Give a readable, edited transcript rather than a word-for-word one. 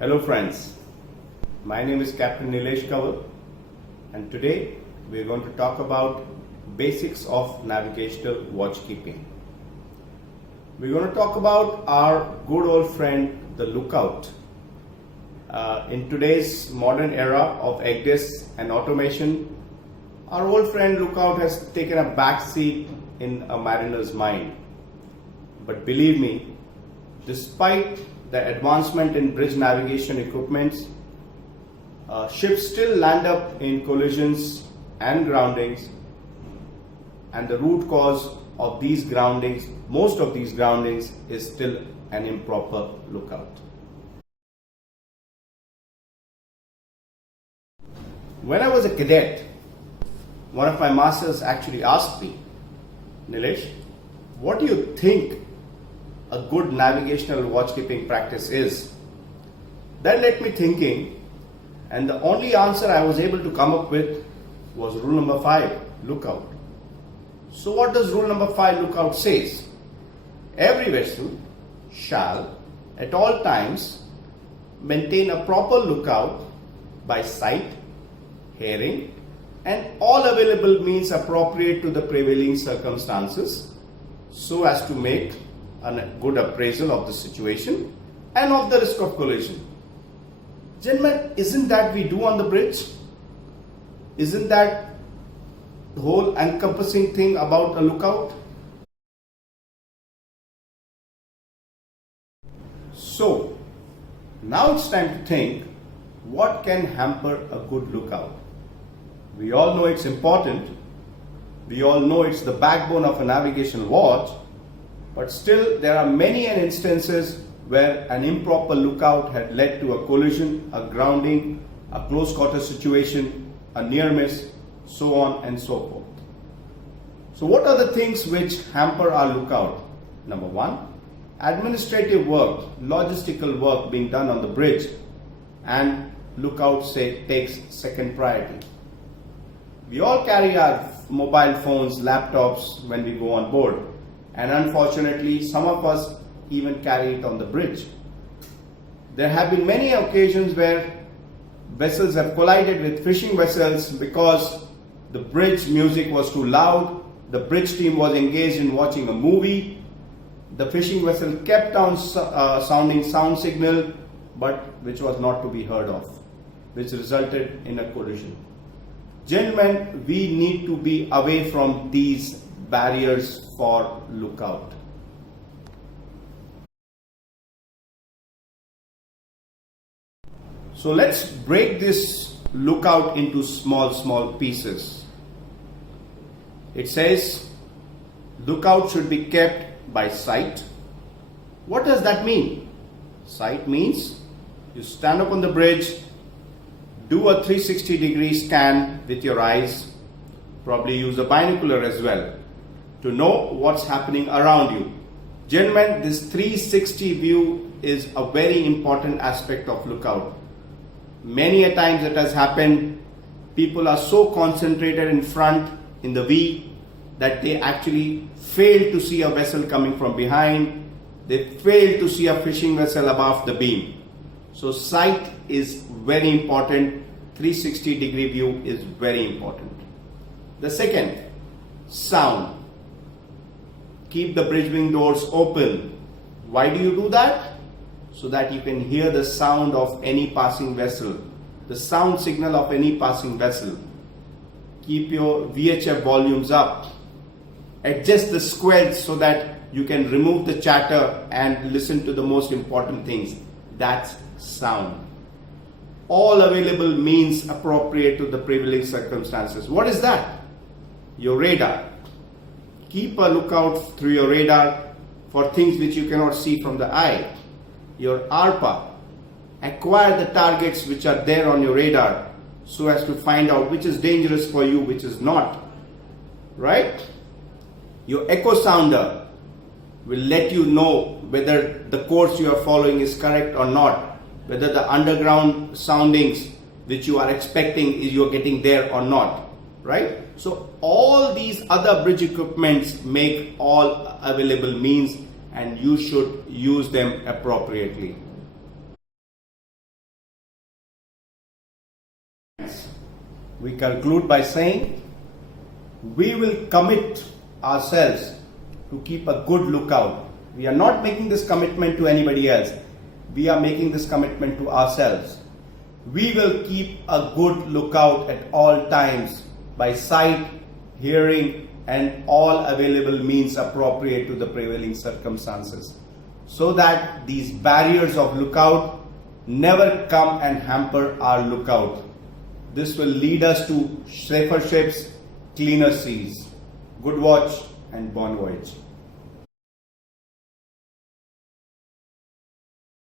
Hello friends, my name is Captain Nilesh Kaval and today we are going to talk about basics of navigational watchkeeping. We're going to talk about our good old friend the lookout. In today's modern era of EGDIS and automation, our old friend lookout has taken a back seat in a mariner's mind. But believe me, despite the advancement in bridge navigation equipments, ships still land up in collisions and groundings, and the root cause of these groundings, most of these groundings, is still an improper lookout. When I was a cadet, one of my masters actually asked me, Nilesh, what do you think a good navigational watchkeeping practice is? That led me thinking, and the only answer I was able to come up with was rule number 5, lookout. So what does rule number 5 lookout says? Every vessel shall at all times maintain a proper lookout by sight, hearing, and all available means appropriate to the prevailing circumstances, so as to make a good appraisal of the situation and of the risk of collision. Gentlemen, isn't that we do on the bridge? Isn't that the whole encompassing thing about a lookout? So, now it's time to think, what can hamper a good lookout? We all know it's important. We all know it's the backbone of a navigation watch. But still, there are many instances where an improper lookout had led to a collision, a grounding, a close quarter situation, a near miss, so on and so forth. So what are the things which hamper our lookout? Number 1, administrative work, logistical work being done on the bridge, and lookout takes second priority. We all carry our mobile phones, laptops when we go on board. And unfortunately, some of us even carry it on the bridge. There have been many occasions where vessels have collided with fishing vessels because the bridge music was too loud, the bridge team was engaged in watching a movie, the fishing vessel kept on sounding sound signal, but which was not to be heard of, which resulted in a collision. Gentlemen, we need to be away from these barriers for lookout. So let's break this lookout into small pieces. It says lookout should be kept by sight. What does that mean? Sight means you stand up on the bridge, do a 360-degree scan with your eyes, probably use a binocular as well, to know what's happening around you. Gentlemen, this 360 view is a very important aspect of lookout. Many a times it has happened, people are so concentrated in front in the V that they actually fail to see a vessel coming from behind. They fail to see a fishing vessel above the beam. So sight is very important. 360-degree view is very important. The second, sound. Keep the bridge wing doors open. Why do you do that? So that you can hear the sound of any passing vessel, the sound signal of any passing vessel. Keep your VHF volumes up. Adjust the squelch so that you can remove the chatter and listen to the most important things. That's sound. All available means appropriate to the prevailing circumstances. What is that? Your radar. Keep a lookout through your radar for things which you cannot see from the eye. Your ARPA. Acquire the targets which are there on your radar so as to find out which is dangerous for you, which is not. Right? Your echo sounder will let you know whether the course you are following is correct or not, whether the underground soundings which you are expecting is you are getting there or not, right? So all these other bridge equipments make all available means, and you should use them appropriately. we conclude by saying, we will commit ourselves to keep a good lookout. We are not making this commitment to anybody else. We are making this commitment to ourselves. We will keep a good lookout at all times by sight, hearing, and all available means appropriate to the prevailing circumstances, so that these barriers of lookout never come and hamper our lookout. This will lead us to safer ships, cleaner seas. Good watch and bon voyage.